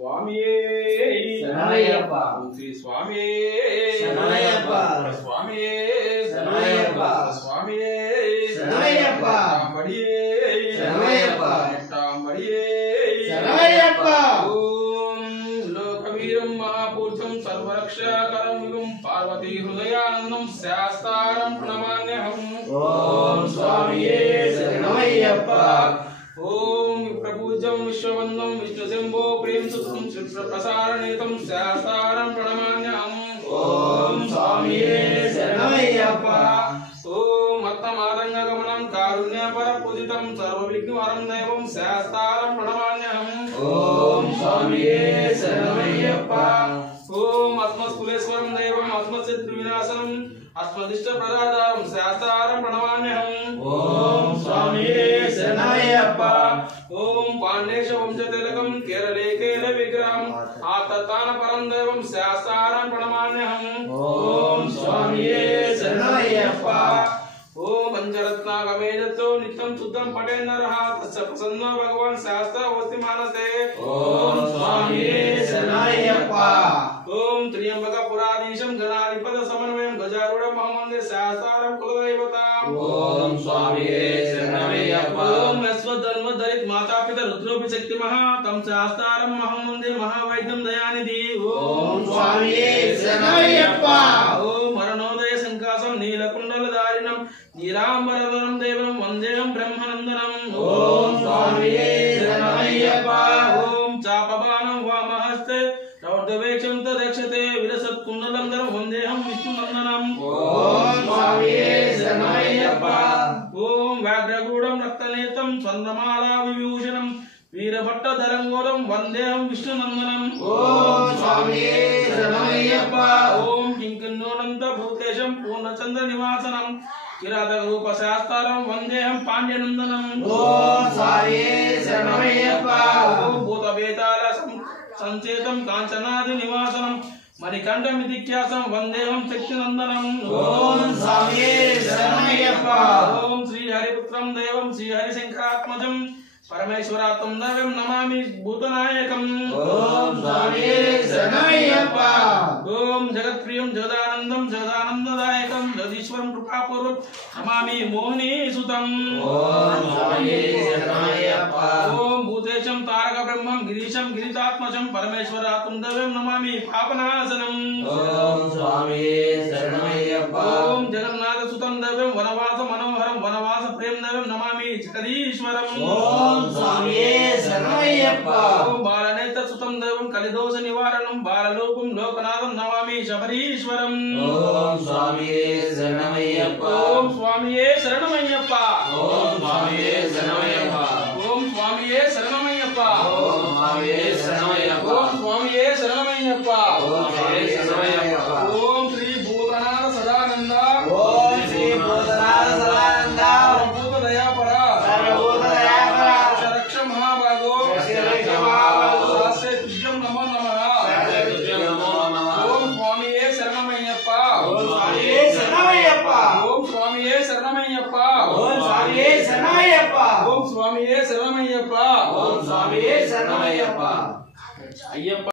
स्वामिये शरणमय्यप्प श्री स्वामिये शरणमय्यप्प स्वामिये शरणमय्यप्प स्वामिये शरणमय्यप्प तांबड़िये शरणमय्यप्प तांबड़िये शरणमय्यप्प ओम लोकवीरं महापुरुषं सर्वरक्षाकरं विभुं पार्वती हृदयानन्दं शास्तारं प्रणमाम्यहम् ओम स्वामिये शरणमय्यप्प ओम प्रपूज्यं विश्ववन्दं विष्णुशम्भो प्रेमसुतं प्रसारणेतं शास्तारं प्रणमाम्यहम् ओम स्वामिये शरणमय्यप्प ओम आत्मादङ्गगमनं कारुण्यपरपूजितं सर्वविघ्नहरं दैवं शास्तारं प्रणमाम्यहम् ओम स्वामिये शरणमय्यप्प ओम आत्मस्कुलेश्वरं दैवं आत्मशत्रुविनाशनम् आत्मदिष्टप्रदातारं शास्तारं प्रणमाम्यहम् ओम स्वामिये शरणमय्यप्प ओम पाण्डेश वंशतिलकं केरले केलविग्रहम् आततानपरं दैवं शास्तारं प्रणमाम्यहम् ओम स्वामिये शरणमय्यप्प ओम पंचरत्नागमेजतो नित्यं शुद्धं पठे नरः तस्य प्रसन्नो भगवान् शास्त्रावस्ति मानसे ओम स्वामिये शरणमय्यप्प ओम त्र्यंबकपुराधीशं गणाधिपत समन्वयं गजारूढं महमन्दे शास्तारं कुलदैवताम् ओम स्वामिये शरणमय्यप्प ओम स्वधर्मधरित माता पिता रुद्रोपि शक्तिमः तं शास्तारं महमन्दे महावैद्यं दयानिधि ओम स्वामिये शरणमय्यप्प ओम मरणोदय संकासं नीलकुण्डलधारिणं नीलाम्बरधरं देवं वन्देहं ब्रह्मनन्दनम् ओम स्वामिये शरणमय्यप्प ओम चापबाणं वामहस्ते रौद्रवेक्षं तदक्षते विलसत्कुण्डलं धरं वन्देहं विष्णुनन्दनम् ओम स्वामिये शरणमय्यप्प ओम व्याघ्रगूढं रक्तनेत्रं चन्द्रमाला विभूषणं वीरभट्टधरं घोरं वन्देहं विष्णुनन्दनम् ओम स्वामिये शरणमय्यप्प ओम किंकिन्नोनंत भूतेशं पूर्णचन्द्रनिवासनं किरातरूपशास्तारं वन्देहं पाण्ड्यनन्दनम् ओम स्वामिये शरणमय्यप्प ओम भूतवेताल संचेतं काञ्चनादिनिवासनं मणिकण्ठमितिख्यातं वन्देहं शक्तिनन्दनम् ओम स्वामिये शरणमय्यप्प ओम श्रीहरिपुत्रं देवं श्रीहरिशङ्करात्मजं परमेश्वरात्मं देवं नमामि भूतनायकम् ओम स्वामिये शरणमय्यप्प ओम जगत्प्रियं जगदानन्दं जगदानन्ददायकं जगदीश्वरं कृपापूर्वं नमामि मोहिनीसुतम् ओम स्वामिये शरणमय्यप्प ओम भूतेशं तारकब्रह्मं गिरीशं गिरितात्मजं परमेश्वरात्मं देवं नमामि पापनाशनम् ओम स्वामिये शरणमय्यप्प ओम जगन्नाथसुतं देवं वनवास मनोहरं वनवास प्रेम देवं नमामि जगदीश्वरम् ओम स्वामिये शरणमय्यप्प ओम बालनेत्रसुतं देवं कलिदोष निवारणं बाललोकं लोकनाथं नमामि शबरीश्वरम् ओम स्वामिये शरणमय्यप्प ओम स्वामिये शरणमय्यप्प ओम स्वामिये शरणमय्यप्प ओम स्वामिये शरणमय्यप्प ओम स्वामिये शरणमय्यप्प ओम स्वामिये शरणमय्यप्प ओम स्वामिये शरणमय्यप्प ओम श्री भूतनाथ सदानंद ओम श्री भूतनाथ सदानंद भूत दयापर सर्वभूत दयाकर रक्ष महाभागो रक्ष महाभागो शास्त्रे तुभ्यं नमो नमः शास्त्रे तुभ्यं नमो नमः ओम स्वामिये शरणमय्यप्प ओम स्वामिये शरणमय्यप्प ओम स्वामिये शरणमय्यप्प ओम स्वामिये शरणमय्यप्प ओम स्वामिये शरणमय्यप्प ओम स्वामिये शरणमय्यप्प अय्यप्प